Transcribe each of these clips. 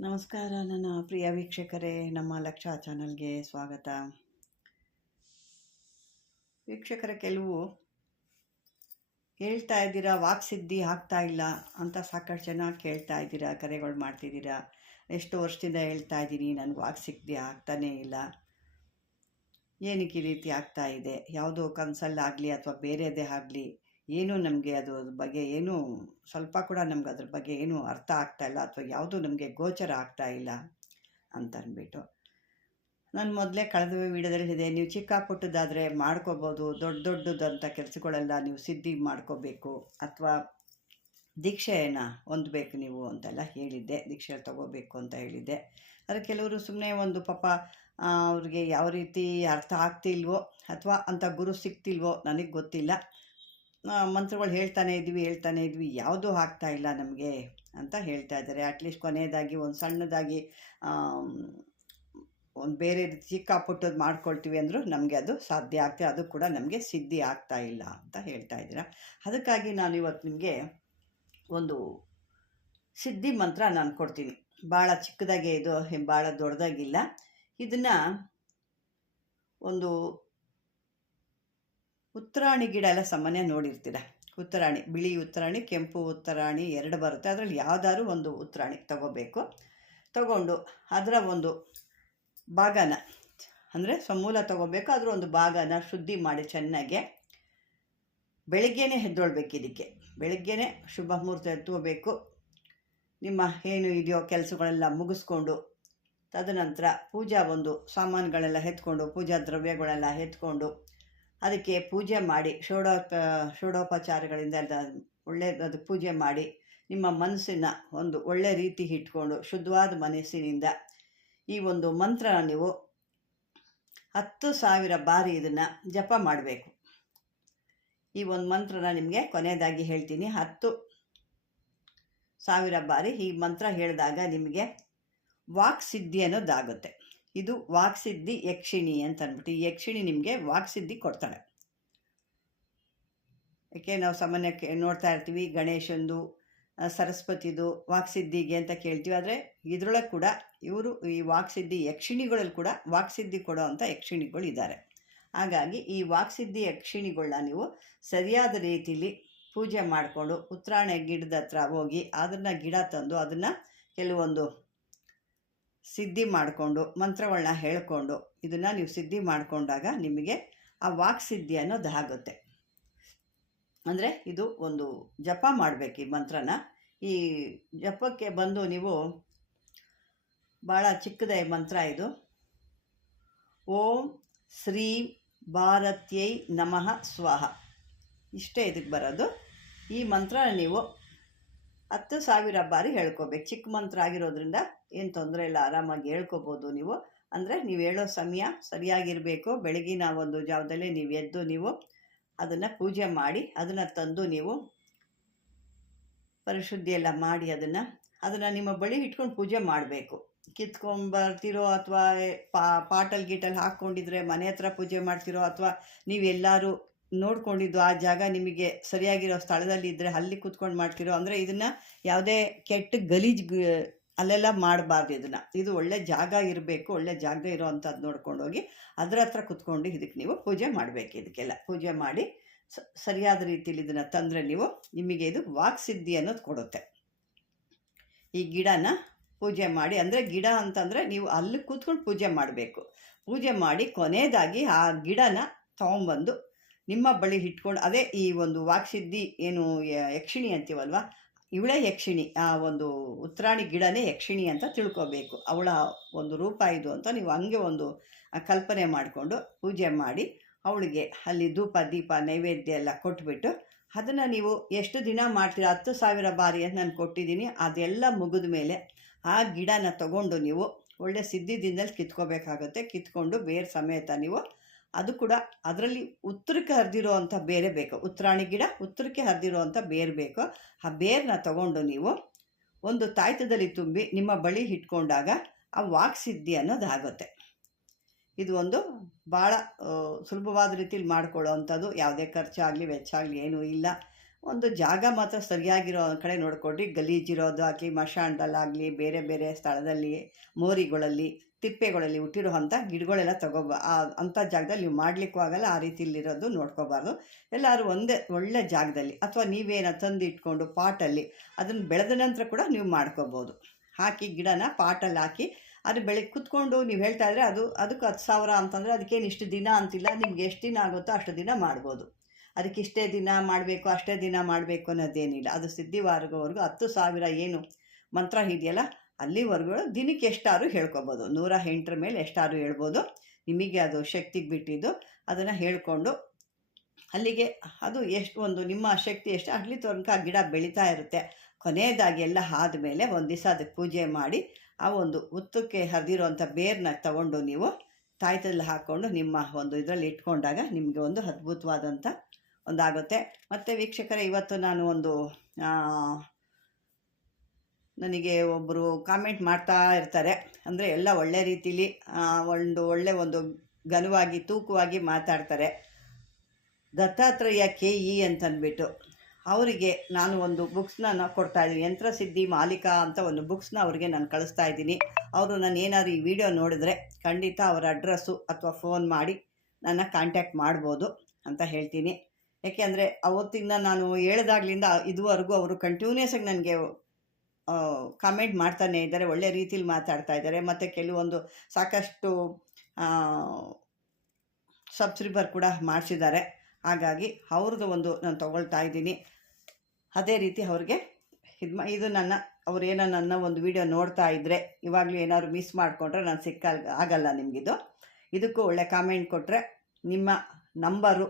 ನಮಸ್ಕಾರ, ನನ್ನ ಪ್ರಿಯ ವೀಕ್ಷಕರೇ, ನಮ್ಮ ಲಕ್ಷ ಚಾನಲ್ಗೆ ಸ್ವಾಗತ. ವೀಕ್ಷಕರ ಕೆಲವು ಹೇಳ್ತಾ ಇದ್ದೀರಾ ವಾಕ್ಸಿದ್ಧಿ ಆಗ್ತಾ ಇಲ್ಲ ಅಂತ ಸಾಕಷ್ಟು ಜನ ಕೇಳ್ತಾ ಇದ್ದೀರಾ, ಕರೆಗಳು ಮಾಡ್ತಿದ್ದೀರಾ. ಎಷ್ಟು ವರ್ಷದಿಂದ ಹೇಳ್ತಾ ಇದ್ದೀನಿ, ನನಗೆ ವಾಕ್ಸಿದ್ಧಿ ಆಗ್ತಾನೇ ಇಲ್ಲ. ಏನಕ್ಕೆ ಈ ರೀತಿ ಆಗ್ತಾ ಇದೆ? ಯಾವುದೋ ಕನಸಲ್ಲಾಗಲಿ ಅಥವಾ ಬೇರೆದೇ ಆಗಲಿ ಏನೂ ನಮಗೆ ಅದು ಅದ್ರ ಬಗ್ಗೆ ಏನೂ ಸ್ವಲ್ಪ ಕೂಡ ನಮ್ಗೆ ಅದ್ರ ಬಗ್ಗೆ ಏನೂ ಅರ್ಥ ಆಗ್ತಾ ಇಲ್ಲ ಅಥವಾ ಯಾವುದೂ ನಮಗೆ ಗೋಚರ ಆಗ್ತಾ ಇಲ್ಲ ಅಂತ ಅಂದ್ಬಿಟ್ಟು. ನಾನು ಮೊದಲೇ ಕಳೆದ ವಿಡಿಯೋದಲ್ಲಿ ಇದೆ ನೀವು ಚಿಕ್ಕ ಪುಟ್ಟದಾದರೆ ಮಾಡ್ಕೋಬೋದು, ದೊಡ್ಡ ದೊಡ್ಡದಂಥ ಕೆಲಸಗಳೆಲ್ಲ ನೀವು ಸಿದ್ಧಿ ಮಾಡ್ಕೋಬೇಕು ಅಥವಾ ದೀಕ್ಷೆಯನ್ನು ಹೊಂದಬೇಕು ನೀವು ಅಂತೆಲ್ಲ ಹೇಳಿದ್ದೆ, ದೀಕ್ಷೆ ತಗೋಬೇಕು ಅಂತ ಹೇಳಿದ್ದೆ. ಆದರೆ ಕೆಲವರು ಸುಮ್ಮನೆ ಒಂದು ಪಾಪ ಅವ್ರಿಗೆ ಯಾವ ರೀತಿ ಅರ್ಥ ಆಗ್ತಿಲ್ವೋ ಅಥವಾ ಅಂಥ ಗುರು ಸಿಗ್ತಿಲ್ವೋ ನನಗೆ ಗೊತ್ತಿಲ್ಲ. ಮಂತ್ರಗಳು ಹೇಳ್ತಾನೆ ಇದ್ವಿ ಹೇಳ್ತಾನೆ ಇದ್ವಿ, ಯಾವುದೂ ಆಗ್ತಾ ಇಲ್ಲ ನಮಗೆ ಅಂತ ಹೇಳ್ತಾ ಇದ್ದಾರೆ. ಅಟ್ಲೀಸ್ಟ್ ಕೊನೆಯದಾಗಿ, ಒಂದು ಸಣ್ಣದಾಗಿ ಒಂದು ಬೇರೆ ಸಿಕ್ಕಾಪುಟ್ಟದ್ದು ಮಾಡ್ಕೊಳ್ತೀವಿ ಅಂದರೂ ನಮಗೆ ಅದು ಸಾಧ್ಯ ಆಗ್ತದೆ ಅದು ಕೂಡ ನಮಗೆ ಸಿದ್ಧಿ ಆಗ್ತಾ ಇಲ್ಲ ಅಂತ ಹೇಳ್ತಾ ಇದ್ದೀರಾ. ಅದಕ್ಕಾಗಿ ನಾನು ಇವತ್ತು ನಿಮಗೆ ಒಂದು ಸಿದ್ಧಿ ಮಂತ್ರ ನಾನು ಕೊಡ್ತೀನಿ. ಭಾಳ ಚಿಕ್ಕದಾಗೆ ಇದು ಭಾಳ ದೊಡ್ಡದಾಗಿಲ್ಲ ಇದನ್ನು ಒಂದು ಉತ್ತರಾಣಿ ಗಿಡ ಎಲ್ಲ ಸಾಮಾನ್ಯ ನೋಡಿರ್ತೀರ. ಉತ್ತರಾಣಿ, ಬಿಳಿ ಉತ್ತರಾಣಿ, ಕೆಂಪು ಉತ್ತರಾಣಿ ಎರಡು ಬರುತ್ತೆ. ಅದರಲ್ಲಿ ಯಾವ್ದಾದ್ರು ಒಂದು ಉತ್ತರಾಣಿ ತಗೋಬೇಕು. ತಗೊಂಡು ಅದರ ಒಂದು ಭಾಗನ, ಅಂದರೆ ಸಮೂಲ ತಗೋಬೇಕು. ಅದರ ಒಂದು ಭಾಗನ ಶುದ್ಧಿ ಮಾಡಿ ಚೆನ್ನಾಗೆ ಬೆಳಗ್ಗೆನೇ ಎದ್ದೊಳ್ಬೇಕು ಇದಕ್ಕೆ. ಬೆಳಗ್ಗೆನೇ ಶುಭ ಮುಹೂರ್ತ ಎತ್ತೋಬೇಕು. ನಿಮ್ಮ ಏನು ಇದೆಯೋ ಕೆಲಸಗಳೆಲ್ಲ ಮುಗಿಸ್ಕೊಂಡು ತದನಂತರ ಪೂಜಾ ಒಂದು ಸಾಮಾನುಗಳೆಲ್ಲ ಎತ್ಕೊಂಡು, ಪೂಜಾ ದ್ರವ್ಯಗಳೆಲ್ಲ ಎತ್ಕೊಂಡು ಅದಕ್ಕೆ ಪೂಜೆ ಮಾಡಿ ಷೋಡೋಪ ಷೋಡೋಪಚಾರಗಳಿಂದ ಒಳ್ಳೆ ಪೂಜೆ ಮಾಡಿ, ನಿಮ್ಮ ಮನಸ್ಸಿನ ಒಂದು ಒಳ್ಳೆ ರೀತಿ ಇಟ್ಕೊಂಡು ಶುದ್ಧವಾದ ಮನಸ್ಸಿನಿಂದ ಈ ಒಂದು ಮಂತ್ರ ನೀವು ಹತ್ತು ಸಾವಿರ ಬಾರಿ ಇದನ್ನು ಜಪ ಮಾಡಬೇಕು. ಈ ಒಂದು ಮಂತ್ರನ ನಿಮಗೆ ಕೊನೆಯದಾಗಿ ಹೇಳ್ತೀನಿ. ಹತ್ತು ಸಾವಿರ ಬಾರಿ ಈ ಮಂತ್ರ ಹೇಳಿದಾಗ ನಿಮಗೆ ವಾಕ್ ಸಿದ್ಧಿ ಅನ್ನೋದಾಗುತ್ತೆ ಇದು ವಾಕ್ಸಿದ್ಧಿ ಯಕ್ಷಿಣಿ ಅಂತ ಅಂದ್ಬಿಟ್ಟು ಈ ಯಕ್ಷಿಣಿ ನಿಮಗೆ ವಾಕ್ಸಿದ್ಧಿ ಕೊಡ್ತಾಳೆ. ಯಾಕೆ ನಾವು ಸಾಮಾನ್ಯಕ್ಕೆ ನೋಡ್ತಾ ಇರ್ತೀವಿ, ಗಣೇಶಂದು ಸರಸ್ವತಿದು ವಾಕ್ಸಿದ್ಧಿಗೆ ಅಂತ ಕೇಳ್ತೀವಿ. ಆದರೆ ಇದರೊಳಗೆ ಕೂಡ ಇವರು ಈ ವಾಕ್ಸಿದ್ಧಿ ಯಕ್ಷಿಣಿಗಳಲ್ಲಿ ಕೂಡ ವಾಕ್ಸಿದ್ಧಿ ಕೊಡೋ ಅಂಥ ಯಕ್ಷಿಣಿಗಳು ಇದ್ದಾರೆ. ಹಾಗಾಗಿ ಈ ವಾಕ್ಸಿದ್ಧಿ ಯಕ್ಷಿಣಿಗಳನ್ನ ನೀವು ಸರಿಯಾದ ರೀತಿಯಲ್ಲಿ ಪೂಜೆ ಮಾಡಿಕೊಂಡು, ಉತ್ತರಾಯಣ ಗಿಡದ ಹತ್ರ ಹೋಗಿ, ಅದನ್ನು ಗಿಡ ತಂದು, ಅದನ್ನು ಕೆಲವೊಂದು ಸಿದ್ಧಿ ಮಾಡಿಕೊಂಡು ಮಂತ್ರಗಳನ್ನ ಹೇಳ್ಕೊಂಡು, ಇದನ್ನು ನೀವು ಸಿದ್ಧಿ ಮಾಡಿಕೊಂಡಾಗ ನಿಮಗೆ ಆ ವಾಕ್ಸಿದ್ಧಿ ಅನ್ನೋದು ಆಗುತ್ತೆ. ಅಂದರೆ ಇದು ಒಂದು ಜಪ ಮಾಡಬೇಕು ಈ ಮಂತ್ರನ. ಈ ಜಪಕ್ಕೆ ಬಂದು ನೀವು ಭಾಳ ಚಿಕ್ಕದ ಮಂತ್ರ ಇದು. ಓಂ ಶ್ರೀ ಭಾರತ್ಯೈ ನಮಃ ಸ್ವಾಹ. ಇಷ್ಟೇ ಇದಕ್ಕೆ ಬರೋದು. ಈ ಮಂತ್ರ ನೀವು ಹತ್ತು ಸಾವಿರ ಬಾರಿ ಹೇಳ್ಕೋಬೇಕು. ಚಿಕ್ಕ ಮಂತ್ರ ಆಗಿರೋದ್ರಿಂದ ಏನು ತೊಂದರೆ ಇಲ್ಲ, ಆರಾಮಾಗಿ ಹೇಳ್ಕೋಬೋದು ನೀವು. ಅಂದರೆ ನೀವು ಹೇಳೋ ಸಮಯ ಸರಿಯಾಗಿರಬೇಕು. ಬೆಳಗಿನ ಒಂದು ಜಾವದಲ್ಲಿ ನೀವು ಎದ್ದು ನೀವು ಅದನ್ನು ಪೂಜೆ ಮಾಡಿ, ಅದನ್ನು ತಂದು ನೀವು ಪರಿಶುದ್ಧಿ ಎಲ್ಲ ಮಾಡಿ ಅದನ್ನು ಅದನ್ನು ನಿಮ್ಮ ಬಳಿ ಇಟ್ಕೊಂಡು ಪೂಜೆ ಮಾಡಬೇಕು. ಕಿತ್ಕೊಂಬರ್ತಿರೋ ಅಥವಾ ಪಾಟಲ್ ಗೀಟಲ್ ಹಾಕ್ಕೊಂಡಿದ್ರೆ ಮನೆ ಹತ್ರ ಪೂಜೆ ಮಾಡ್ತಿರೋ ಅಥವಾ ನೀವೆಲ್ಲರೂ ನೋಡ್ಕೊಂಡಿದ್ದು ಆ ಜಾಗ ನಿಮಗೆ ಸರಿಯಾಗಿರೋ ಸ್ಥಳದಲ್ಲಿ ಇದ್ದರೆ ಅಲ್ಲಿ ಕೂತ್ಕೊಂಡು ಮಾಡ್ತಿರೋ, ಅಂದರೆ ಇದನ್ನು ಯಾವುದೇ ಕೆಟ್ಟ ಗಲೀಜ್ ಅಲ್ಲೆಲ್ಲ ಮಾಡಬಾರ್ದು ಇದನ್ನು. ಇದು ಒಳ್ಳೆ ಜಾಗ ಇರಬೇಕು, ಒಳ್ಳೆ ಜಾಗ ಇರೋ ಅಂಥದ್ದು ನೋಡ್ಕೊಂಡು ಹೋಗಿ ಅದರ ಹತ್ರ ಕುತ್ಕೊಂಡು ಇದಕ್ಕೆ ನೀವು ಪೂಜೆ ಮಾಡಬೇಕು ಇದಕ್ಕೆಲ್ಲ. ಪೂಜೆ ಮಾಡಿ ಸರಿಯಾದ ರೀತಿಯಲ್ಲಿ ಇದನ್ನು ತಂದರೆ ನೀವು ನಿಮಗೆ ಇದು ವಾಕ್ಸಿದ್ಧಿ ಅನ್ನೋದು ಕೊಡುತ್ತೆ. ಈ ಗಿಡನ ಪೂಜೆ ಮಾಡಿ, ಅಂದರೆ ಗಿಡ ಅಂತಂದರೆ ನೀವು ಅಲ್ಲಿ ಕೂತ್ಕೊಂಡು ಪೂಜೆ ಮಾಡಬೇಕು. ಪೂಜೆ ಮಾಡಿ ಕೊನೆಯದಾಗಿ ಆ ಗಿಡನ ತೊಗೊಂಬಂದು ನಿಮ್ಮ ಬಳಿ ಇಟ್ಕೊಂಡು, ಅದೇ ಈ ಒಂದು ವಾಕ್ಸಿದ್ಧಿ ಏನು ಯಕ್ಷಿಣಿ ಅಂತೀವಲ್ವ? ಇವಳೇ ಯಕ್ಷಿಣಿ, ಆ ಒಂದು ಉತ್ತರಾಣಿ ಗಿಡನೇ ಯಕ್ಷಿಣಿ ಅಂತ ತಿಳ್ಕೊಬೇಕು. ಅವಳ ಒಂದು ರೂಪ ಇದು ಅಂತ ನೀವು ಹಂಗೆ ಒಂದು ಕಲ್ಪನೆ ಮಾಡಿಕೊಂಡು ಪೂಜೆ ಮಾಡಿ, ಅವಳಿಗೆ ಅಲ್ಲಿ ಧೂಪ, ದೀಪ, ನೈವೇದ್ಯ ಎಲ್ಲ ಕೊಟ್ಬಿಟ್ಟು ಅದನ್ನು ನೀವು ಎಷ್ಟು ದಿನ ಮಾಡ್ತೀರಾ? ಹತ್ತು ಸಾವಿರ ಬಾರಿ ಅಂತ ನಾನು ಕೊಟ್ಟಿದ್ದೀನಿ. ಅದೆಲ್ಲ ಮುಗಿದ ಮೇಲೆ ಆ ಗಿಡನ ತಗೊಂಡು ನೀವು ಒಳ್ಳೆ ಸಿದ್ಧಿದಿಂದಲೇ ಕಿತ್ಕೋಬೇಕಾಗುತ್ತೆ. ಕಿತ್ಕೊಂಡು ಬೇರೆ ಸಮೇತ ನೀವು ಅದು ಕೂಡ ಅದರಲ್ಲಿ ಉತ್ತರಕ್ಕೆ ಹರಿದಿರೋ ಅಂಥ ಬೇರೆ ಬೇಕು. ಉತ್ತರಾಣಿ ಗಿಡ ಉತ್ತರಕ್ಕೆ ಹರಿದಿರೋ ಅಂಥ ಬೇರು ಬೇಕು. ಆ ಬೇರನ್ನ ತಗೊಂಡು ನೀವು ಒಂದು ತಾಯ್ತದಲ್ಲಿ ತುಂಬಿ ನಿಮ್ಮ ಬಳಿ ಇಟ್ಕೊಂಡಾಗ ಆ ವಾಕ್ಸಿದ್ಧಿ ಅನ್ನೋದಾಗುತ್ತೆ ಇದು ಒಂದು ಭಾಳ ಸುಲಭವಾದ ರೀತಿಲಿ ಮಾಡ್ಕೊಳ್ಳೋ ಅಂಥದ್ದು. ಯಾವುದೇ ಖರ್ಚಾಗಲಿ ವೆಚ್ಚ ಆಗಲಿ ಏನೂ ಇಲ್ಲ. ಒಂದು ಜಾಗ ಮಾತ್ರ ಸರಿಯಾಗಿರೋ ಕಡೆ ನೋಡ್ಕೊಡ್ರಿ ಗಲೀಜಿರೋದು ಆಗಲಿ ಮಶಾಣದಲ್ಲಾಗಲಿ ಬೇರೆ ಬೇರೆ ಸ್ಥಳದಲ್ಲಿ, ಮೋರಿಗಳಲ್ಲಿ ತಿಪ್ಪೆಗಳಲ್ಲಿ ಹುಟ್ಟಿರೋ ಅಂಥ ಗಿಡಗಳೆಲ್ಲ ತಗೋಬ, ಆ ಅಂಥ ಜಾಗದಲ್ಲಿ ನೀವು ಮಾಡಲಿಕ್ಕೂ ಆಗಲ್ಲ, ಆ ರೀತಿಲಿರೋದು ನೋಡ್ಕೋಬಾರ್ದು. ಎಲ್ಲರೂ ಒಂದೇ ಒಳ್ಳೆ ಜಾಗದಲ್ಲಿ ಅಥವಾ ನೀವೇನ ತಂದು ಇಟ್ಕೊಂಡು ಪಾಟಲ್ಲಿ ಅದನ್ನು ಬೆಳೆದ ನಂತರ ಕೂಡ ನೀವು ಮಾಡ್ಕೋಬೋದು. ಹಾಕಿ ಗಿಡನ ಪಾಟಲ್ಲಿ ಹಾಕಿ ಅದು ಬೆಳಗ್ಗೆ ಕುತ್ಕೊಂಡು ನೀವು ಹೇಳ್ತಾ ಇದ್ರೆ ಅದು, ಅದಕ್ಕೆ ಹತ್ತು ಸಾವಿರ ಅಂತಂದರೆ ಅದಕ್ಕೇನು ಇಷ್ಟು ದಿನ ಅಂತಿಲ್ಲ, ನಿಮ್ಗೆ ಎಷ್ಟು ದಿನ ಆಗುತ್ತೋ ಅಷ್ಟು ದಿನ ಮಾಡ್ಬೋದು. ಅದಕ್ಕೆ ಇಷ್ಟೇ ದಿನ ಮಾಡಬೇಕು, ಅಷ್ಟೇ ದಿನ ಮಾಡಬೇಕು ಅನ್ನೋದೇನಿಲ್ಲ. ಅದು ಸಿದ್ಧಿವಾರಗೋವರೆಗೂ ಹತ್ತು ಸಾವಿರ ಏನು ಮಂತ್ರ ಇದೆಯಲ್ಲ ಅಲ್ಲಿವರೆಗೂ ದಿನಕ್ಕೆ ಎಷ್ಟಾರು ಹೇಳ್ಕೊಬೋದು. ನೂರ ಎಂಟರ ಮೇಲೆ ಎಷ್ಟಾರು ಹೇಳ್ಬೋದು. ನಿಮಗೆ ಅದು ಶಕ್ತಿಗೆ ಬಿಟ್ಟಿದ್ದು ಅದನ್ನು ಹೇಳ್ಕೊಂಡು ಅಲ್ಲಿಗೆ ಅದು ಎಷ್ಟು ಒಂದು ನಿಮ್ಮ ಶಕ್ತಿ ಎಷ್ಟು ಅಲ್ಲಿ ತನಕ ಗಿಡ ಬೆಳೀತಾ ಇರುತ್ತೆ. ಕೊನೆಯದಾಗಿ ಎಲ್ಲ ಆದಮೇಲೆ ಒಂದು ದಿವಸ ಅದಕ್ಕೆ ಪೂಜೆ ಮಾಡಿ ಆ ಒಂದು ಉತ್ತಕ್ಕೆ ಹರಿದಿರುವಂಥ ಬೇರನ್ನ ತಗೊಂಡು ನೀವು ತಾಯ್ತದಲ್ಲಿ ಹಾಕ್ಕೊಂಡು ನಿಮ್ಮ ಒಂದು ಇದರಲ್ಲಿ ಇಟ್ಕೊಂಡಾಗ ನಿಮಗೆ ಒಂದು ಅದ್ಭುತವಾದಂಥ ಒಂದಾಗುತ್ತೆ. ಮತ್ತು ವೀಕ್ಷಕರೇ, ಇವತ್ತು ನಾನು ಒಂದು ನನಗೆ ಒಬ್ಬರು ಕಾಮೆಂಟ್ ಮಾಡ್ತಾ ಇರ್ತಾರೆ. ಅಂದರೆ ಎಲ್ಲ ಒಳ್ಳೆ ರೀತಿಲಿ ಒಂದು ಒಳ್ಳೆ ಒಂದು ಘನವಾಗಿ ತೂಕವಾಗಿ ಮಾತಾಡ್ತಾರೆ. ದತ್ತಾತ್ರೇಯ ಕೆ ಇ ಅಂತಂದ್ಬಿಟ್ಟು ಅವರಿಗೆ ನಾನು ಒಂದು ಬುಕ್ಸ್ನ ಕೊಡ್ತಾ ಇದ್ದೀನಿ. ಯಂತ್ರಸಿದ್ಧಿ ಮಾಲೀಕ ಅಂತ ಒಂದು ಬುಕ್ಸ್ನ ಅವರಿಗೆ ನಾನು ಕಳಿಸ್ತಾ ಇದ್ದೀನಿ. ಅವರು ನಾನು ಏನಾದ್ರು ಈ ವಿಡಿಯೋ ನೋಡಿದ್ರೆ ಖಂಡಿತ ಅವರ ಅಡ್ರೆಸ್ಸು ಅಥವಾ ಫೋನ್ ಮಾಡಿ ನನ್ನ ಕಾಂಟ್ಯಾಕ್ಟ್ ಮಾಡ್ಬೋದು ಅಂತ ಹೇಳ್ತೀನಿ. ಯಾಕೆಂದರೆ ಅವತ್ತಿಂದ ನಾನು ಹೇಳ್ದಾಗ್ಲಿಂದ ಇದುವರೆಗೂ ಅವರು ಕಂಟಿನ್ಯೂಸ್ ಆಗಿ ನನಗೆ ಕಾಮೆಂಟ್ ಮಾಡ್ತಾನೆ ಇದ್ದಾರೆ, ಒಳ್ಳೆ ರೀತಿಲಿ ಮಾತಾಡ್ತಾ ಇದ್ದಾರೆ. ಮತ್ತು ಕೆಲವೊಂದು ಸಾಕಷ್ಟು ಸಬ್ಸ್ಕ್ರೈಬರ್ ಕೂಡ ಮಾಡಿಸಿದ್ದಾರೆ. ಹಾಗಾಗಿ ಅವ್ರದ್ದು ಒಂದು ನಾನು ತೊಗೊಳ್ತಾ ಇದ್ದೀನಿ. ಅದೇ ರೀತಿ ಅವ್ರಿಗೆ ಇದು ಇದು ನನ್ನ, ಅವ್ರು ಏನೋ ನನ್ನ ಒಂದು ವಿಡಿಯೋ ನೋಡ್ತಾ ಇದ್ದರೆ ಇವಾಗಲೂ ಏನಾದ್ರು ಮಿಸ್ ಮಾಡಿಕೊಂಡ್ರೆ ನಾನು ಸಿಕ್ಕ ಆಗಲ್ಲ ನಿಮಗಿದು. ಇದಕ್ಕೂ ಒಳ್ಳೆ ಕಾಮೆಂಟ್ ಕೊಟ್ಟರೆ ನಿಮ್ಮ ನಂಬರು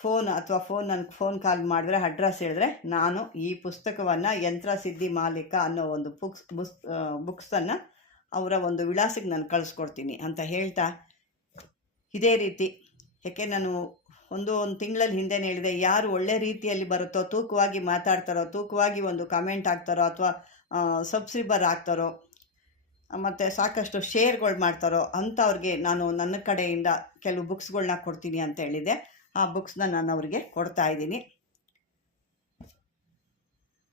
ಫೋನ್ ಅಥವಾ ಫೋನ್ ನನಗೆ ಫೋನ್ ಕಾಲ್ ಮಾಡಿದ್ರೆ ಅಡ್ರೆಸ್ ಹೇಳಿದ್ರೆ ನಾನು ಈ ಪುಸ್ತಕವನ್ನು ಯಂತ್ರಸಿದ್ಧಿ ಮಾಲೀಕ ಅನ್ನೋ ಒಂದು ಬುಕ್ಸ್, ಬುಸ್ ಬುಕ್ಸನ್ನು ಅವರ ಒಂದು ವಿಳಾಸಕ್ಕೆ ನಾನು ಕಳಿಸ್ಕೊಡ್ತೀನಿ ಅಂತ ಹೇಳ್ತಾ ಇದೇ ರೀತಿ. ಯಾಕೆ ನಾನು ಒಂದು ಒಂದು ತಿಂಗಳಲ್ಲಿ ಹಿಂದೆನೇ ಹೇಳಿದೆ, ಯಾರು ಒಳ್ಳೆ ರೀತಿಯಲ್ಲಿ ಬರುತ್ತೋ, ತೂಕವಾಗಿ ಮಾತಾಡ್ತಾರೋ, ತೂಕವಾಗಿ ಒಂದು ಕಮೆಂಟ್ ಹಾಕ್ತಾರೋ ಅಥವಾ ಸಬ್ಸ್ಕ್ರೈಬರ್ ಆಗ್ತಾರೋ, ಮತ್ತು ಸಾಕಷ್ಟು ಶೇರ್ಗಳು ಮಾಡ್ತಾರೋ ಅಂಥವ್ರಿಗೆ ನಾನು ನನ್ನ ಕಡೆಯಿಂದ ಕೆಲವು ಬುಕ್ಸ್ಗಳನ್ನ ಕೊಡ್ತೀನಿ ಅಂತ ಹೇಳಿದೆ. ಆ ಬುಕ್ಸ್ನ ನಾನು ಅವರಿಗೆ ಕೊಡ್ತಾ ಇದ್ದೀನಿ.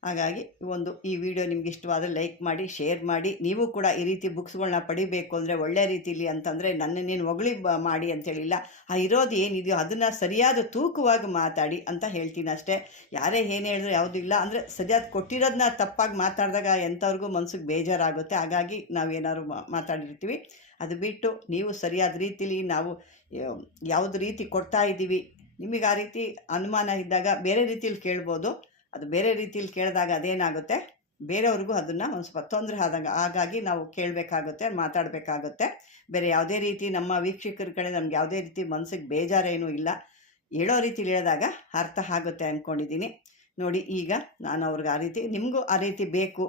ಹಾಗಾಗಿ ಒಂದು ಈ ವಿಡಿಯೋ ನಿಮ್ಗೆ ಇಷ್ಟವಾದರೆ ಲೈಕ್ ಮಾಡಿ ಶೇರ್ ಮಾಡಿ. ನೀವು ಕೂಡ ಈ ರೀತಿ ಬುಕ್ಸ್ಗಳನ್ನ ಪಡಿಬೇಕು ಅಂದರೆ ಒಳ್ಳೆ ರೀತಿಲಿ ಅಂತಂದರೆ ನನ್ನನ್ನೇನು ಹೊಗಳಿ ಬ ಮಾಡಿ ಅಂತೇಳಿಲ್ಲ ಆ ಇರೋದು ಏನಿದೆಯೋ ಅದನ್ನು ಸರಿಯಾದ ತೂಕವಾಗಿ ಮಾತಾಡಿ ಅಂತ ಹೇಳ್ತೀನಿ ಅಷ್ಟೇ. ಯಾರೇ ಏನು ಹೇಳಿದ್ರು ಯಾವುದೂ ಇಲ್ಲ ಅಂದರೆ ಸರಿಯಾದ ಕೊಟ್ಟಿರೋದನ್ನ ತಪ್ಪಾಗಿ ಮಾತಾಡಿದಾಗ ಎಂಥವ್ರಿಗೂ ಮನ್ಸಿಗೆ ಬೇಜಾರಾಗುತ್ತೆ. ಹಾಗಾಗಿ ನಾವೇನಾದ್ರು ಮಾ- ಮಾತಾಡಿರ್ತೀವಿ. ಅದು ಬಿಟ್ಟು ನೀವು ಸರಿಯಾದ ರೀತಿಲಿ ನಾವು ಯಾವುದು ರೀತಿ ಕೊಡ್ತಾ ಇದ್ದೀವಿ ನಿಮಗೆ ಆ ರೀತಿ ಅನುಮಾನ ಇದ್ದಾಗ ಬೇರೆ ರೀತಿಯಲ್ಲಿ ಕೇಳ್ಬೋದು. ಅದು ಬೇರೆ ರೀತಿಯಲ್ಲಿ ಕೇಳಿದಾಗ ಅದೇನಾಗುತ್ತೆ? ಬೇರೆಯವ್ರಿಗೂ ಅದನ್ನು ಒಂದು ಸ್ವಲ್ಪ ತೊಂದರೆ ಆದಂಗೆ, ಹಾಗಾಗಿ ನಾವು ಕೇಳಬೇಕಾಗುತ್ತೆ, ಮಾತಾಡಬೇಕಾಗುತ್ತೆ. ಬೇರೆ ಯಾವುದೇ ರೀತಿ ನಮ್ಮ ವೀಕ್ಷಕರ ಕಡೆ ನಮ್ಗೆ ಯಾವುದೇ ರೀತಿ ಮನಸ್ಸಿಗೆ ಬೇಜಾರೇನೂ ಇಲ್ಲ. ಹೇಳೋ ರೀತಿಲಿ ಹೇಳಿದಾಗ ಅರ್ಥ ಆಗುತ್ತೆ ಅಂದ್ಕೊಂಡಿದ್ದೀನಿ ನೋಡಿ, ಈಗ ನಾನು ಅವ್ರಿಗೆ ಆ ರೀತಿ, ನಿಮಗೂ ಆ ರೀತಿ ಬೇಕು.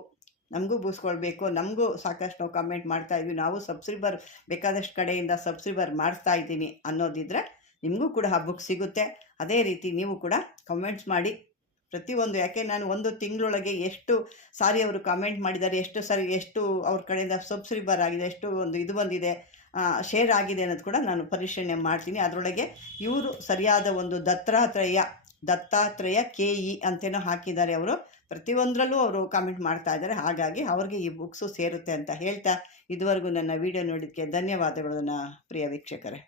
ನಮಗೂ ಬೂಸ್ಕೊಳ್ಬೇಕು. ನಮಗೂ ಸಾಕಷ್ಟು ನಾವು ಕಮೆಂಟ್ ಮಾಡ್ತಾ ಇದ್ವಿ. ನಾವು ಸಬ್ಸ್ಕ್ರೈಬರ್ ಬೇಕಾದಷ್ಟು ಕಡೆಯಿಂದ ಸಬ್ಸ್ಕ್ರೈಬರ್ ಮಾಡಿಸ್ತಾ ಇದ್ದೀನಿ ಅನ್ನೋದಿದ್ರೆ ನಿಮಗೂ ಕೂಡ ಆ ಬುಕ್ ಸಿಗುತ್ತೆ. ಅದೇ ರೀತಿ ನೀವು ಕೂಡ ಕಮೆಂಟ್ಸ್ ಮಾಡಿ. ಪ್ರತಿಯೊಂದು, ಯಾಕೆ ನಾನು ಒಂದು ತಿಂಗಳೊಳಗೆ ಎಷ್ಟು ಸಾರಿ ಅವರು ಕಮೆಂಟ್ ಮಾಡಿದ್ದಾರೆ, ಎಷ್ಟು ಸಾರಿ, ಎಷ್ಟು ಅವ್ರ ಕಡೆಯಿಂದ ಸಬ್ಸ್ಕ್ರೈಬರ್ ಆಗಿದೆ, ಎಷ್ಟು ಒಂದು ಇದು ಬಂದಿದೆ ಶೇರ್ ಆಗಿದೆ ಅನ್ನೋದು ಕೂಡ ನಾನು ಪರಿಶೀಲನೆ ಮಾಡ್ತೀನಿ. ಅದರೊಳಗೆ ಇವರು ಸರಿಯಾದ ಒಂದು ದತ್ತಾತ್ರೇಯ ದತ್ತಾತ್ರೇಯ ಕೆ ಇ ಅಂತೇನೋ ಹಾಕಿದ್ದಾರೆ ಅವರು. ಪ್ರತಿಯೊಂದರಲ್ಲೂ ಅವರು ಕಾಮೆಂಟ್ ಮಾಡ್ತಾ ಇದ್ದಾರೆ. ಹಾಗಾಗಿ ಅವ್ರಿಗೆ ಈ ಬುಕ್ಸು ಸೇರುತ್ತೆ ಅಂತ ಹೇಳ್ತಾ ಇದುವರೆಗೂ ನನ್ನ ವಿಡಿಯೋ ನೋಡಿದ್ದಕ್ಕೆ ಧನ್ಯವಾದಗಳು ನನ್ನ ಪ್ರಿಯ ವೀಕ್ಷಕರೇ.